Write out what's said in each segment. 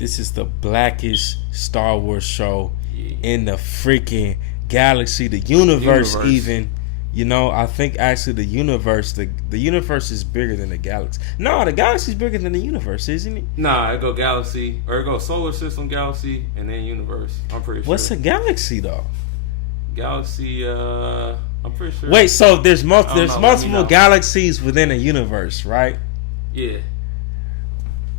This is the blackest Star Wars show in the freaking galaxy, the universe. Even. You know, I think actually the universe is bigger than the galaxy. No, the galaxy is bigger than the universe, isn't it? Nah, it go galaxy, or it go solar system, galaxy, and then universe. I'm pretty sure. What's a galaxy though? Galaxy, I'm pretty sure. Wait, so there's multiple galaxies within a universe, right? Yeah.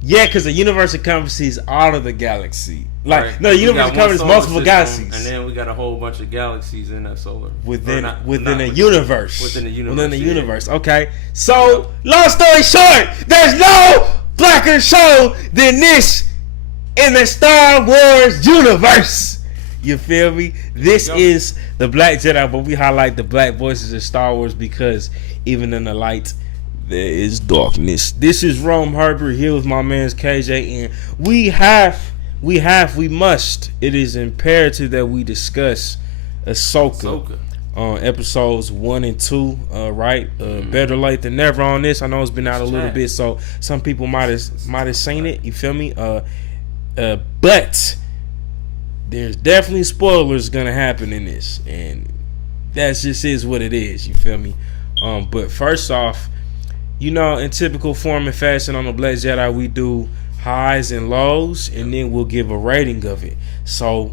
Yeah, because the universe encompasses all of the galaxy. Like, right. No, the universe encompasses multiple galaxies. And then we got a whole bunch of galaxies in that solar. Within a universe. Within the universe. Within the universe. Okay. So, long story short, there's no blacker show than this in the Star Wars universe. You feel me? This is the Black Jedi, but we highlight the black voices of Star Wars because even in the light, there is darkness. This is Romeherbert here with my man's KJ, and we must. It is imperative that we discuss Ahsoka. Episodes 1 and 2. Right? Better late than never on this. I know it's been out a little bit, so some people might have seen it. You feel me? But there's definitely spoilers gonna happen in this, and that just is what it is. You feel me? But first off, you know, in typical form and fashion on the Black Jedi, we do highs and lows, and then we'll give a rating of it. So,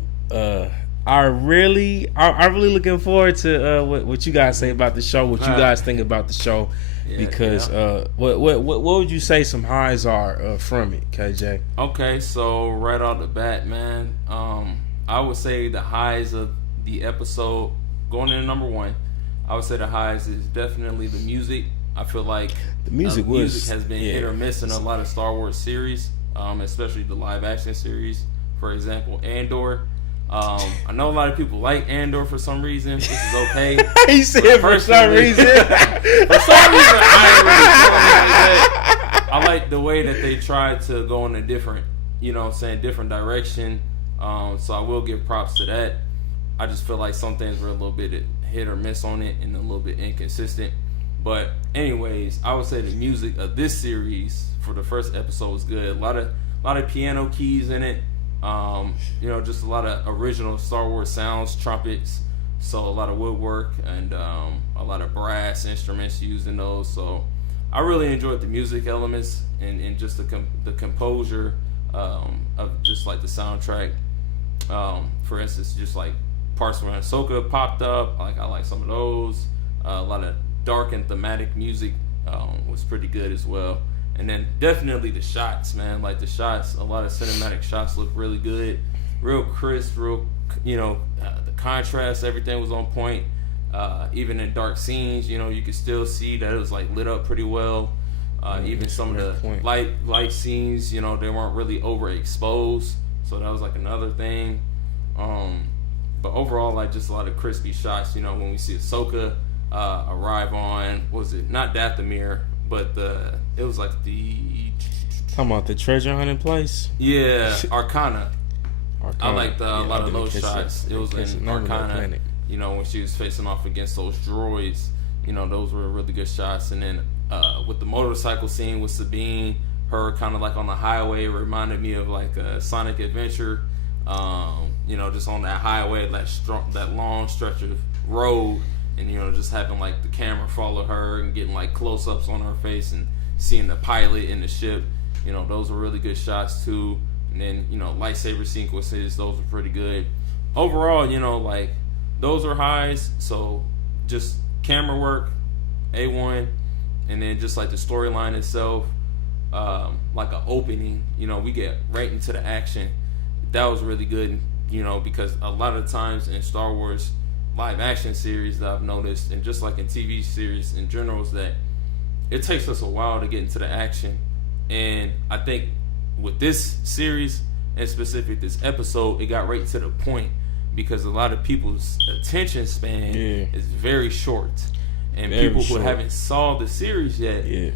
I'm really looking forward to what you guys say about the show, what you guys think about the show, because what would you say some highs are from it, KJ? Okay, so right off the bat, man, I would say the highs of the episode going into number 1. I would say the highs is definitely the music. I feel like the music has been hit or miss in a lot of Star Wars series, especially the live action series. For example, Andor. I know a lot of people like Andor for some reason, which is okay. He said for some reason. For some reason, I ain't really feeling it. I like the way that they tried to go in a different, different direction. So I will give props to that. I just feel like some things were a little bit hit or miss on it and a little bit inconsistent. But anyways, I would say the music of this series for the first episode was good. A lot of piano keys in it. Just a lot of original Star Wars sounds, trumpets. So a lot of woodwork and a lot of brass instruments used in those. So I really enjoyed the music elements and just the composure of just like the soundtrack. For instance, just like parts where Ahsoka popped up. I like some of those. A lot of dark and thematic music was pretty good as well. And then definitely the shots, man. Like the shots, a lot of cinematic shots look really good, real crisp, the contrast, everything was on point. Even in dark scenes, you could still see that it was like lit up pretty well. Even some of the light scenes, they weren't really overexposed, so that was like another thing. But overall, like just a lot of crispy shots. When we see Ahsoka arrive on, was it not Dathomir, but it was like talking about the treasure hunting place. Yeah, Arcana. I liked a lot of those shots. It was in Arcana. When she was facing off against those droids. Those were really good shots. And then with the motorcycle scene with Sabine, her kind of like on the highway, reminded me of like a Sonic Adventure. Just on that highway, that long stretch of road, and just having like the camera follow her and getting like close-ups on her face and seeing the pilot in the ship. Those were really good shots too. And then lightsaber sequences, those were pretty good. Overall, like those are highs. So just camera work, A1, and then just like the storyline itself, like an opening. We get right into the action. That was really good. Because a lot of times in Star Wars live action series that I've noticed, and just like in TV series in general, is that it takes us a while to get into the action. And I think with this series, and specific this episode, it got right to the point, because a lot of people's attention span is very short. And very people who haven't saw the series yet,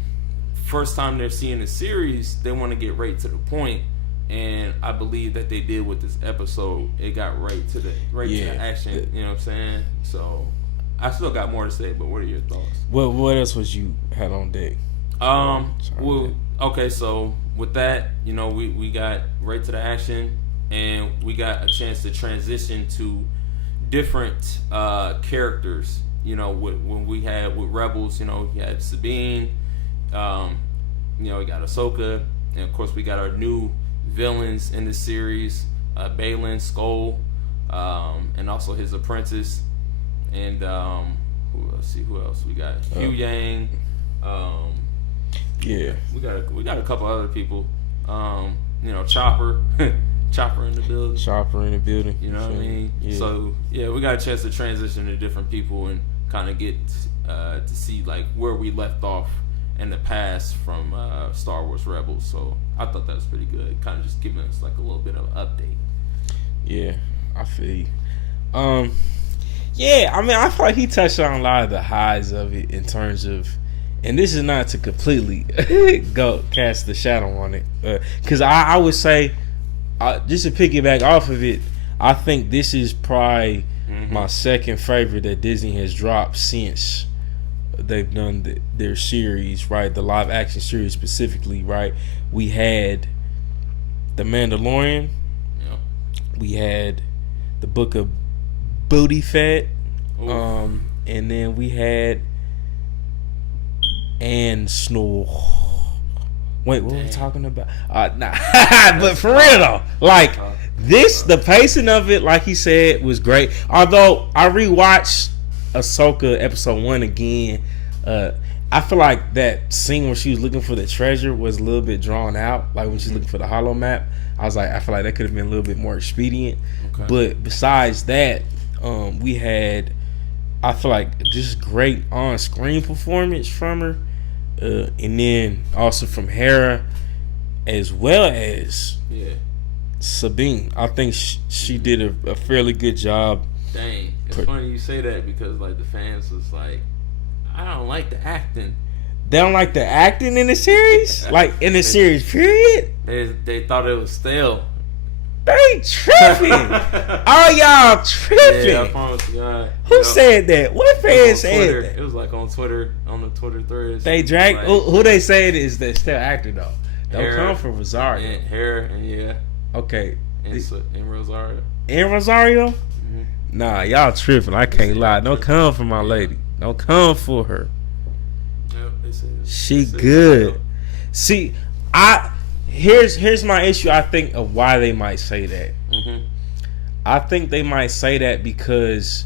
first time they're seeing the series, they want to get right to the point. And I believe that they did with this episode. It got right to the action. You know what I'm saying? So I still got more to say, but what are your thoughts? What else was you had on deck? Well, Okay, so with that, we got right to the action, and we got a chance to transition to different characters. When we had with Rebels, we had Sabine, we got Ahsoka, and of course we got our new villains in the series, Baylan Skoll, and also his apprentice, and who else we got? Hugh Yang. Yeah, we got a couple other people. Chopper, Chopper in the building. Chopper in the building. You know what I mean? Yeah. So we got a chance to transition to different people and kind of get to see like where we left off in the past from Star Wars Rebels. So I thought that was pretty good. Kind of just giving us like a little bit of an update. Yeah, I feel you. Yeah, I mean, I feel like he touched on a lot of the highs of it in terms of, and this is not to completely go cast the shadow on it, because I would say, just to piggyback off of it, I think this is probably my second favorite that Disney has dropped since they've done their series, right? The live action series specifically, right? We had The Mandalorian. Yep. We had the Book of Booty Fett. And then we had and Snore. Wait, what were we talking about? Nah. But for real though, like the pacing of it, like he said, was great. Although I rewatched Ahsoka episode 1 again, I feel like that scene when she was looking for the treasure was a little bit drawn out. Like when she's looking for the holo map, I feel like that could have been a little bit more expedient. Okay. But besides that, we had, I feel like, just great on-screen performance from her. And then also from Hera, as well as Sabine. I think she did a fairly good job. Dang, it's funny you say that because like the fans was like, I don't like the acting. They don't like the acting in the series, like in the series period. They thought it was stale. They tripping. All y'all tripping. Yeah, I promise you, God. Who said that? What fan said that? It was like on Twitter, on the Twitter threads. They drag like, who they say it is the still actor though. Don't come from Rosario. And Hera and okay. And Rosario. And Rosario? Mm-hmm. Nah, y'all tripping. I can't lie. Don't come for my lady. Don't come for her. Yep, they say she good. See, Here's my issue, I think, of why they might say that. Mm-hmm. I think they might say that because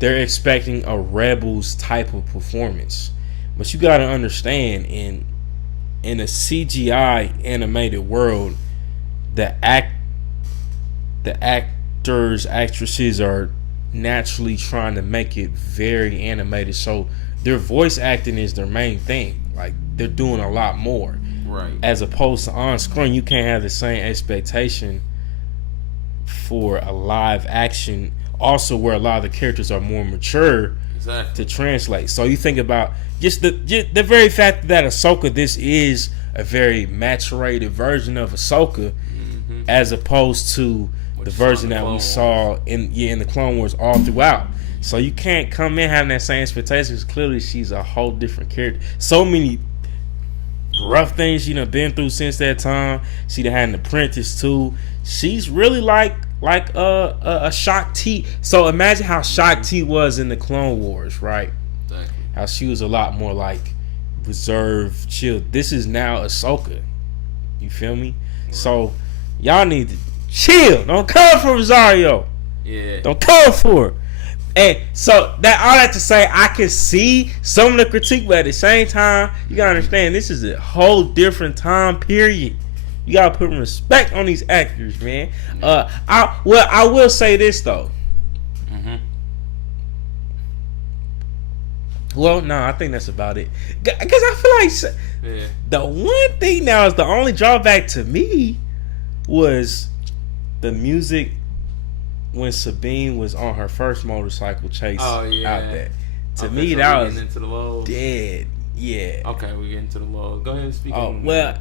they're expecting a Rebels type of performance. But you got to understand, in a CGI animated world, the actors, actresses are naturally trying to make it very animated. So their voice acting is their main thing. Like, they're doing a lot more. Right. As opposed to on screen, you can't have the same expectation for a live action. Also, where a lot of the characters are more mature to translate. So you think about just the very fact that Ahsoka, this is a very maturated version of Ahsoka, as opposed to the version that we saw in the Clone Wars all throughout. So you can't come in having that same expectation because clearly she's a whole different character. So many rough things she done been through since that time. She done had an apprentice too. She's really like a Shak T. So imagine how Shak T was in the Clone Wars, right? Exactly. How she was a lot more like reserved, chill. This is now Ahsoka. You feel me? Right. So y'all need to chill. Don't come for Rosario. Yeah. Don't come for her. And so all that to say, I can see some of the critique, but at the same time, you gotta understand this is a whole different time period. You gotta put respect on these actors, man. I will say this though. Mm-hmm. Well, no, I think that's about it. Because I feel like the one thing now is the only drawback to me was the music. When Sabine was on her first motorcycle chase out there. To me, that was into the dead. Yeah. Okay, we get into the low. Go ahead and speak. Oh, well,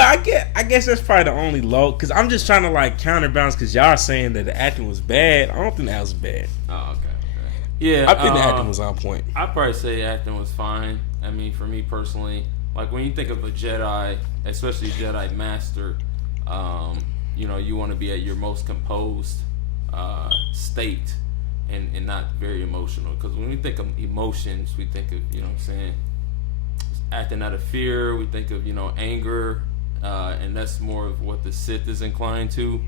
I guess that's probably the only low. Because I'm just trying to like counterbalance because y'all saying that the acting was bad. I don't think that was bad. Oh, okay. Yeah. I think the acting was on point. I'd probably say acting was fine. I mean, for me personally, like when you think of a Jedi, especially Jedi Master, you know, you want to be at your most composed state and not very emotional. Because when we think of emotions, we think of, you know what I'm saying, acting out of fear. We think of, you know, anger, and that's more of what the Sith is inclined to.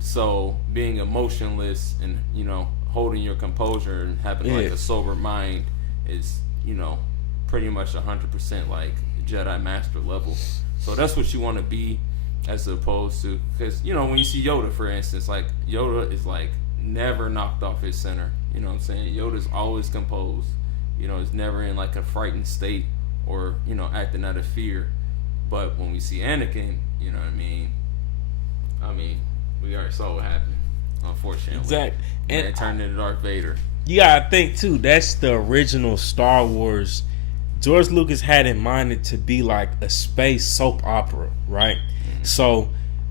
So being emotionless and, you know, holding your composure and having like a sober mind is, you know, pretty much 100% like Jedi Master level. So that's what you want to be, as opposed to, because, you know, when you see Yoda, for instance, like Yoda is like never knocked off his center. You know what I'm saying? Yoda's always composed. You know, is never in like a frightened state or, you know, acting out of fear. But when we see Anakin, you know what I mean, we already saw what happened, unfortunately. Exactly. And it turned into Darth Vader. You gotta think too, that's the original Star Wars. George Lucas had in mind it to be like a space soap opera, right? Mm-hmm. So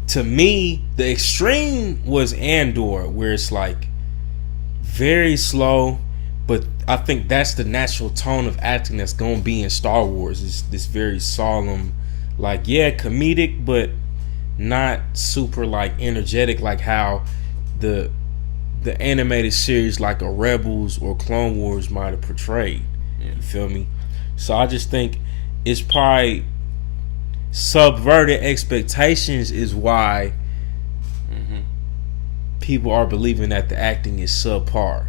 to me, the extreme was Andor, where it's like very slow, but I think that's the natural tone of acting that's gonna be in Star Wars. Is this very solemn, like, comedic, but not super like energetic, like how the animated series like a Rebels or Clone Wars might have portrayed. You feel me? So I just think it's probably subverted expectations is why people are believing that the acting is subpar.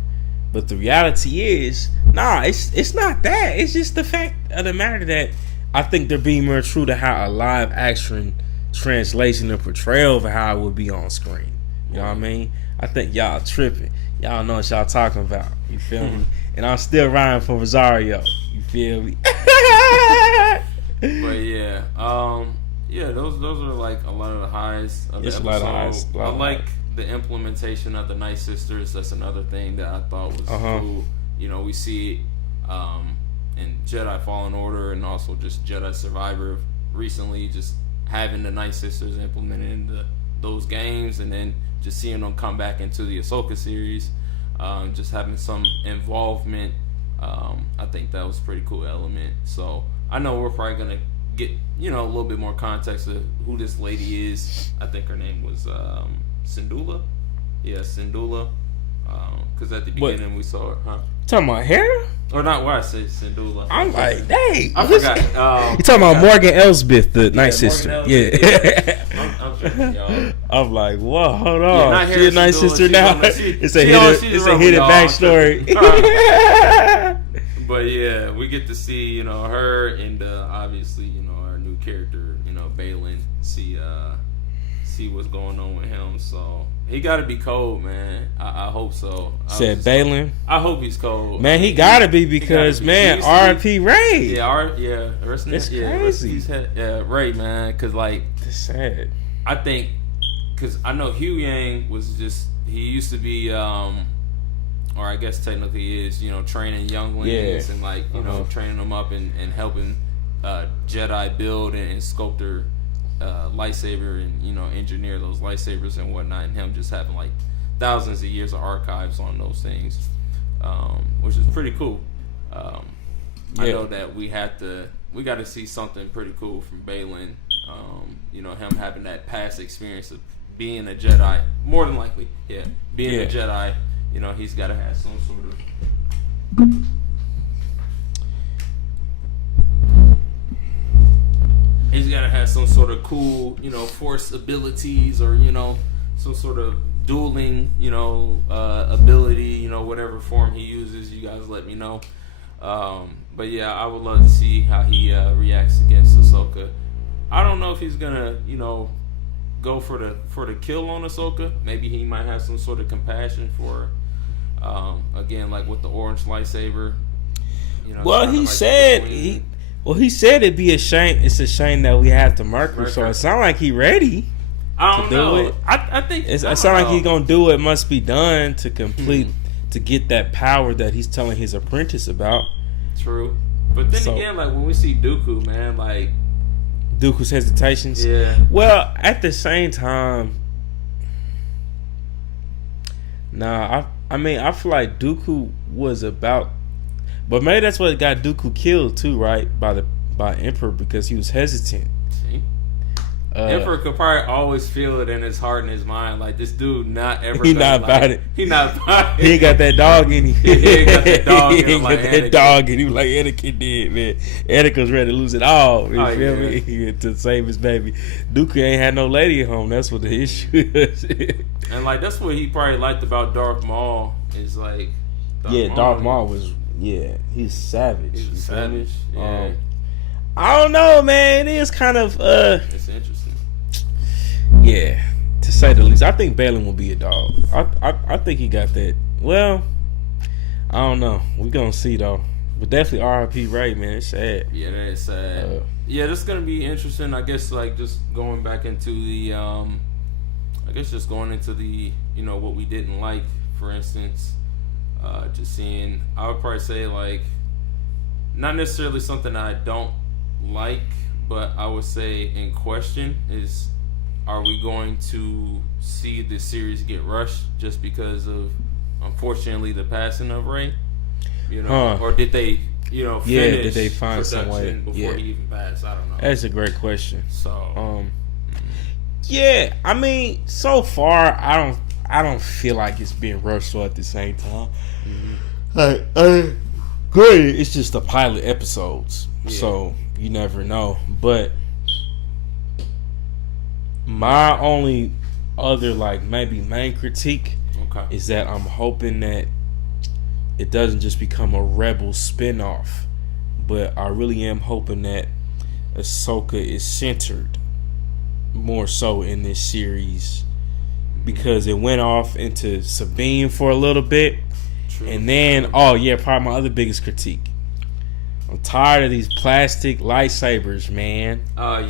But the reality is, it's not that. It's just the fact of the matter that I think they're being more true to how a live action translation and portrayal of how it would be on screen. You know what I mean? I think y'all tripping. Y'all know what y'all talking about. You feel me? And I'm still riding for Rosario. You feel me? But those are like a lot of the highs of the episode. A lot of highs. I like the implementation of the Night Sisters. That's another thing that I thought was cool. You know, we see in Jedi Fallen Order and also just Jedi Survivor recently, just having the Night Sisters implemented into those games, and then just seeing them come back into the Ahsoka series, just having some involvement. I think that was a pretty cool element. So I know we're probably gonna get, you know, a little bit more context of who this lady is. I think her name was Syndulla. Yeah, Syndulla. Because at the beginning we saw her. Huh? Talking about hair? Or not? Why I say Syndulla? I'm like, dang. I forgot. You talking about Morgan Elsbeth, the Night Sister? I'm tripping, y'all. I'm like, whoa, hold on. Yeah, she a Night Sister now. It's a hidden backstory. But yeah, we get to see, you know, her and obviously, you know, our new character, you know, Balin. See what's going on with him. So he got to be cold, man. I hope so. Said Balin. I hope he's cold. Man, he got to be because, man, R.I.P. Ray. Yeah. That's crazy. Ray, man. Because, like, it's sad. I think, because I know Hugh Yang was just, he used to be, or I guess technically is, you know, training younglings and, like, you know, training them up and helping Jedi build and sculpt their lightsaber and, you know, engineer those lightsabers and whatnot, and him just having like thousands of years of archives on those things, which is pretty cool. I know that we got to see something pretty cool from Balin. You know, him having that past experience of being a Jedi, more than likely, being a Jedi. You know, he's got to have some sort of he's got to have some sort of cool, you know, force abilities, or, you know, some sort of dueling, you know, ability, you know, whatever form he uses. You guys let me know. But yeah, I would love to see how he reacts against Ahsoka. I don't know if he's gonna, you know, go for the kill on Ahsoka. Maybe he might have some sort of compassion for, again, like with the orange lightsaber. You know, well, he said he said it'd be a shame. It's a shame that we have to murk her. So it sounds like he ready. I don't know. I think it sounds like he's gonna do what must be done to complete to get that power that he's telling his apprentice about. True, but then again, like when we see Dooku, man, like Dooku's hesitations. Yeah. Well, at the same time, I mean, I feel like Dooku was about, but maybe that's what got Dooku killed too, right? By by Emperor because he was hesitant. See? Emperor could probably always feel it in his heart and his mind. Like, this dude not ever. He not about it. He not about it. He ain't got that dog in him. He ain't got that dog in him. He ain't got that dog in him like Anakin did, man. Anakin's ready to lose it all. You feel me? To save his baby. Dooku ain't had no lady at home. That's what the issue is. And, like, that's what he probably liked about Darth Maul is, like... Darth Maul was... Yeah, he's savage. He's savage. Yeah. I don't know, man. It is kind of... It's interesting. Yeah, to say the least. I think Balin will be a dog. I think he got that. Well, I don't know. We're going to see, though. But definitely R.I.P. Ray, man. It's sad. Yeah, that is sad. Yeah, this is going to be interesting. I guess, like, just going back into the... I guess just going into the, what we didn't like, for instance. Just seeing... I would probably say, like... Not necessarily something I don't like, but I would say in question is... Are we going to see the series get rushed just because of, unfortunately, the passing of Rey? Or did they, finish did they find some way before he even passed? I don't know. That's a great question. So, yeah, I mean, so far I don't feel like it's being rushed at the same time. Mm-hmm. Great, it's just the pilot episodes, so you never know, but. My only other, like, maybe main critique is that I'm hoping that it doesn't just become a Rebel spinoff, but I really am hoping that Ahsoka is centered more so in this series because it went off into Sabine for a little bit. True. And then, probably my other biggest critique. I'm tired of these plastic lightsabers, man. I'm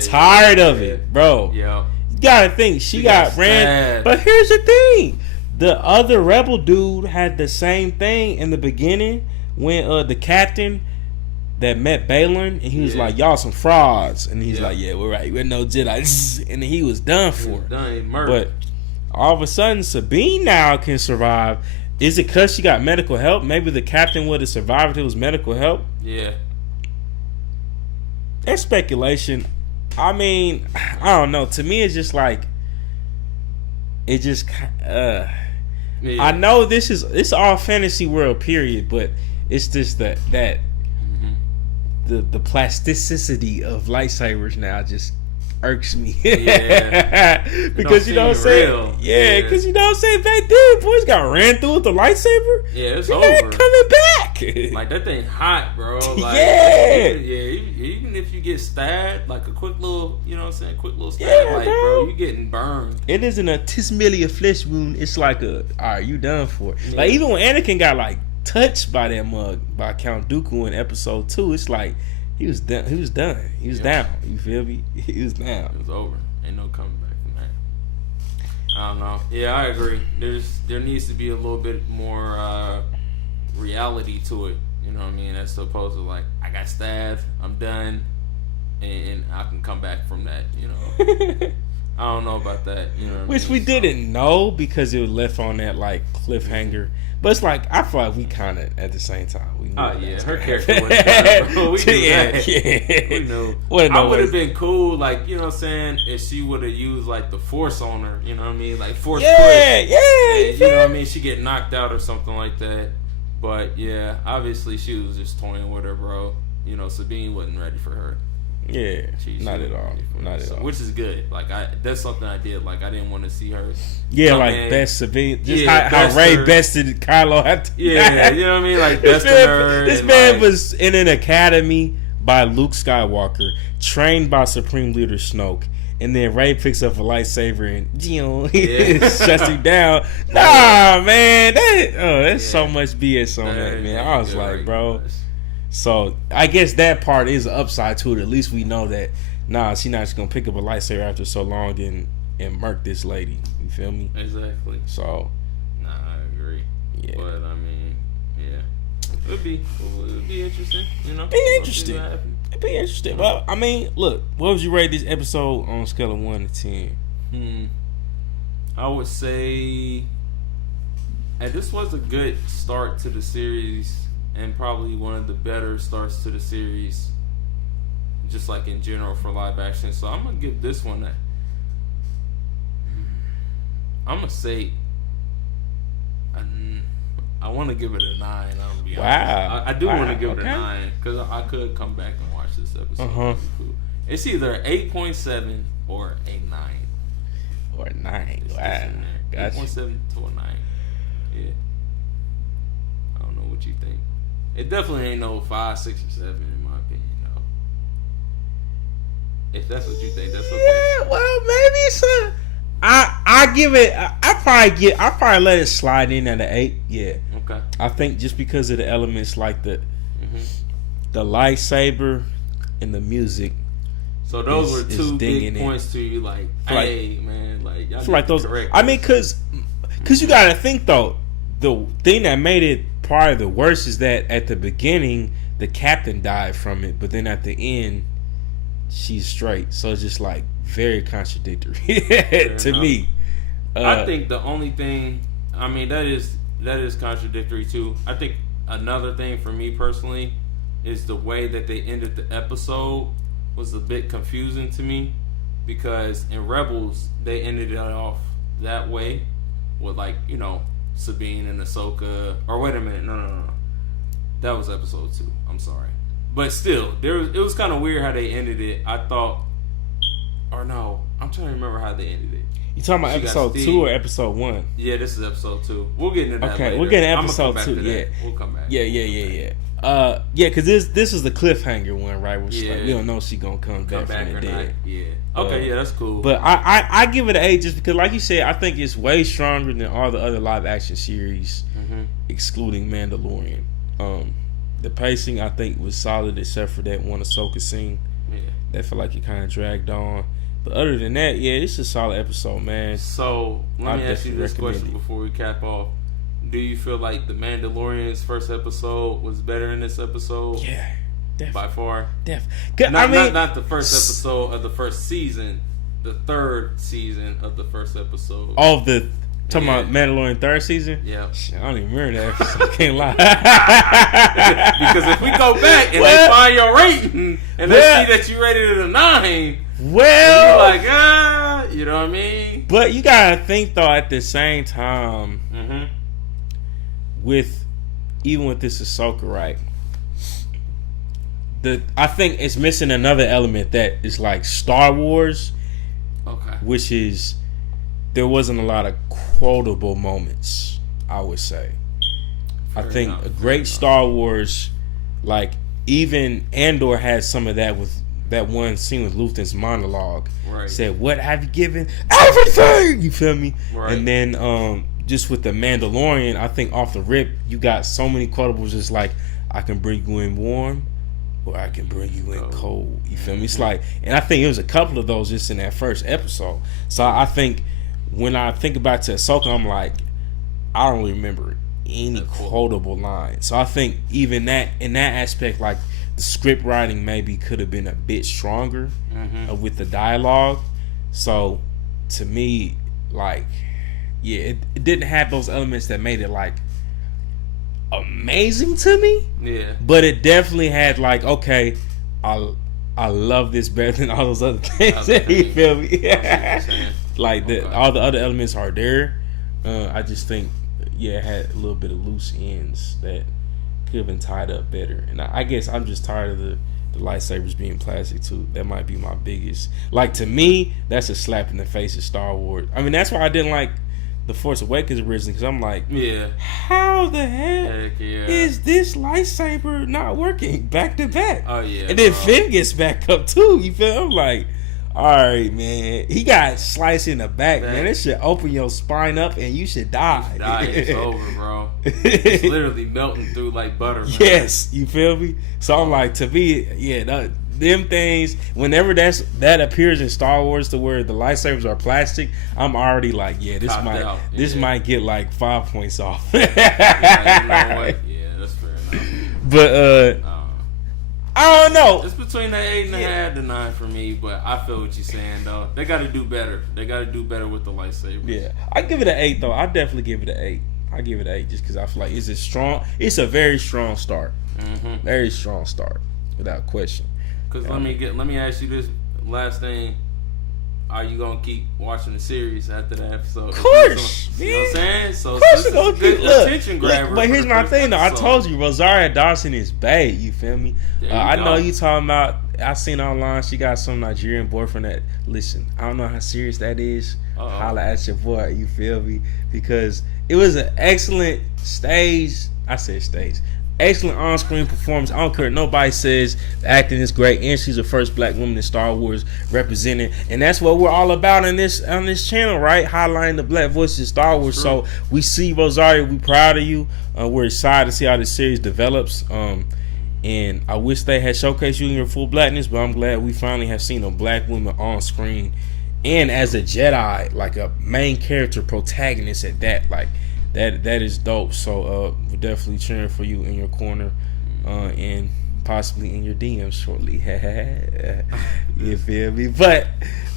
tired of it, bro. Yeah. You gotta think she got ran. But here's the thing: the other rebel dude had the same thing in the beginning when the captain that met Balin and he was like, "Y'all some frauds," and he's like, "Yeah, we're right. We're no Jedi," and he was done for. But all of a sudden, Sabine now can survive. Is it because she got medical help? Maybe the captain would have survived if it was medical help. Yeah. That's speculation. I mean, I don't know. To me, it's just like... It just... I know it's all fantasy world, period, but it's just that the plasticity of lightsabers now just irks me. Because you know what I'm saying? Because you know what I'm saying? Back then, boys got ran through with the lightsaber. Yeah, it's You're over. not coming back. Like, that thing hot, bro. Like, even if you get stabbed, like a quick little, you know what I'm saying? Quick little stab, like, bro, you getting burned. It isn't a tismillia flesh wound. It's like alright, you done for. Yeah. Like, even when Anakin got, like, touched by that mug by Count Dooku in episode 2, it's like, he was done. He was done. He was down. You feel me? He was down. It was over. Ain't no coming back from that. I don't know. Yeah, I agree. There needs to be a little bit more reality to it. You know what I mean? As opposed to like, I got stabbed. I'm done, and I can come back from that. You know. I don't know about that. You know. Which we didn't know because it was left on that like cliffhanger. But it's like, I feel like we kind of, at the same time, we knew. Oh, yeah, her character was fine, bro. We knew that. We knew. I would have been cool, like, you know what I'm saying, if she would have used, like, the force on her, you know what I mean? Like, force push. And, you know what I mean? She get knocked out or something like that. But, yeah, obviously she was just toying with her, bro. You know, Sabine wasn't ready for her. Yeah, not at all. Not at all. Which is good. Like, that's something I did. Like, I didn't want to see her. Yeah, like best Sabine. Just how Ray bested Kylo. Yeah, you know what I mean? Like, bested her. This man was in an academy by Luke Skywalker, trained by Supreme Leader Snoke, and then Ray picks up a lightsaber and shuts him down. Nah, man, that's so much BS on that, man. I was like, bro. So I guess that part is an upside to it. At least we know that she's not just gonna pick up a lightsaber after so long and murk this lady. You feel me? Exactly. So I agree. Yeah. But I mean, yeah. It'd be interesting, you know. It'd be interesting. Well, I mean, look, what would you rate this episode on a scale of 1 to 10? I would say this was a good start to the series. And probably one of the better starts to the series just like in general for live action. So I'm gonna give this one I'm gonna say I want to give it a 9. I'm gonna be honest. I do want to give it a 9 because I could come back and watch this episode. Cool. It's either 8.7 or a 9. Or a 9. It's wow. 8.7 to a 9. Yeah. I don't know what you think. It definitely ain't no 5, 6, or 7 in my opinion, though. If that's what you think, that's okay. Yeah, well, maybe it's a. I give it. I probably let it slide in at an 8. Yeah. Okay. I think just because of the elements like the lightsaber and the music. So those were 2 big points to you, like, hey, man, like, y'all like those. Correct. I mean, cause you gotta think though, the thing that made it probably the worst is that at the beginning the captain died from it, but then at the end she's straight. So it's just like very contradictory to me. I think the only thing, I mean, that is contradictory too. I think another thing for me personally is the way that they ended the episode was a bit confusing to me, because in Rebels they ended it off that way with, like, you know, Sabine and Ahsoka. Or wait a minute, no, that was episode 2. I'm sorry, but still, it was kind of weird how they ended it. I thought, or no, I'm trying to remember how they ended it. You talking about episode 2 or episode 1? Yeah, this is episode 2. We'll get into that later. We'll get into episode 2. Yeah, we'll come back. Yeah. Because this is the cliffhanger one, right? Which like, we don't know if she gonna come back from the dead. Yeah. Okay, yeah, that's cool. But I give it an 8 just because, like you said, I think it's way stronger than all the other live action series, excluding Mandalorian. The pacing I think was solid except for that one Ahsoka scene. Yeah. That felt like it kind of dragged on. But other than that, yeah, it's a solid episode, man. So let me ask you this question before we cap off. Do you feel like The Mandalorian's first episode was better than this episode? Yeah, definitely. By far? Definitely. Not the first episode of the first season, the third season of the first episode. Of the... Talking about Mandalorian 3rd season? Yeah. I don't even remember that episode. I can't lie. Because if we go back and they find your rating and they see that you rated it a 9... Well, you're like, you know what I mean? But you gotta think though, at the same time, even with this Ahsoka, right? I think it's missing another element that is like Star Wars, which is there wasn't a lot of quotable moments. I would say, I think a great Star Wars, like even Andor had some of that with. That one scene with Luthen's monologue said, "What have you given? Everything." You feel me? Right. And then just with the Mandalorian, I think off the rip, you got so many quotables. Just like, I can bring you in warm, or I can bring you in cold. You feel me? It's like, and I think it was a couple of those just in that first episode. So I think when I think about Ahsoka, I'm like, I don't remember any quotable line. So I think even that in that aspect, like. The script writing maybe could have been a bit stronger with the dialogue. So to me, like, yeah, it didn't have those elements that made it like amazing to me. Yeah. But it definitely had like, okay, I love this better than all those other things. You feel me? Yeah. Like all the other elements are there. I just think it had a little bit of loose ends that could have been tied up better. And I guess I'm just tired of the lightsabers being plastic too. That might be my biggest. Like, to me, that's a slap in the face of Star Wars. I mean, that's why I didn't like The Force Awakens originally, because I'm like, how the heck is this lightsaber not working back to back? Oh yeah. And then Finn gets back up too. You feel? I'm like, all right, man. He got sliced in the back, man. It should open your spine up and you should die. It's over, bro. It's literally melting through like butter, man. Yes, you feel me? So I'm like, to me, them things, whenever that appears in Star Wars to where the lightsabers are plastic, I'm already like, this might get like 5 points off. You know what? Yeah, that's fair enough. But I don't know. It's between the 8.5 to 9 for me, but I feel what you're saying though. They got to do better. They got to do better with the lightsabers. Yeah, I give it an 8 though. I definitely give it an 8. I give it an 8 just because I feel like it's a very strong start. Very strong start, without question. Cause let me ask you this last thing. Are you gonna keep watching the series after that episode? Of course, you know what I'm saying? So of course this is a good attention grabber. But here's my thing, though. I told you, Rosario Dawson is bae. You feel me? I know you talking about. I seen online she got some Nigerian boyfriend that. Listen, I don't know how serious that is. Holla at your boy. You feel me? Because it was an excellent stage. I said stage. Excellent on-screen performance. I don't care what nobody says. The acting is great, and she's the first black woman in Star Wars representing, and that's what we're all about on this channel, right? Highlighting the black voices of Star Wars. True. So we see Rosario. We proud of you. We're excited to see how this series develops. And I wish they had showcased you in your full blackness, but I'm glad we finally have seen a black woman on screen, and as a Jedi, like a main character protagonist at that, like. That is dope. So we're definitely cheering for you in your corner, and possibly in your DMs shortly. You feel me? But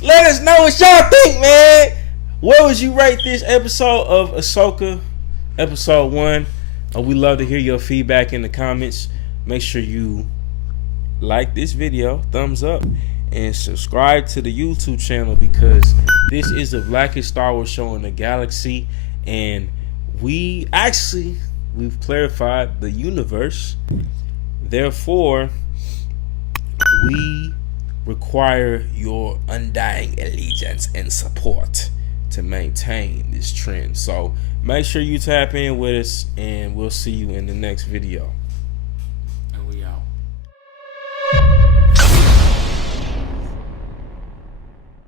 let us know what y'all think, man. What would you rate this episode of Ahsoka, episode 1? We love to hear your feedback in the comments. Make sure you like this video, thumbs up, and subscribe to the YouTube channel, because this is the blackest Star Wars show in the galaxy, and we've clarified the universe. Therefore, we require your undying allegiance and support to maintain this trend. So make sure you tap in with us, and we'll see you in the next video.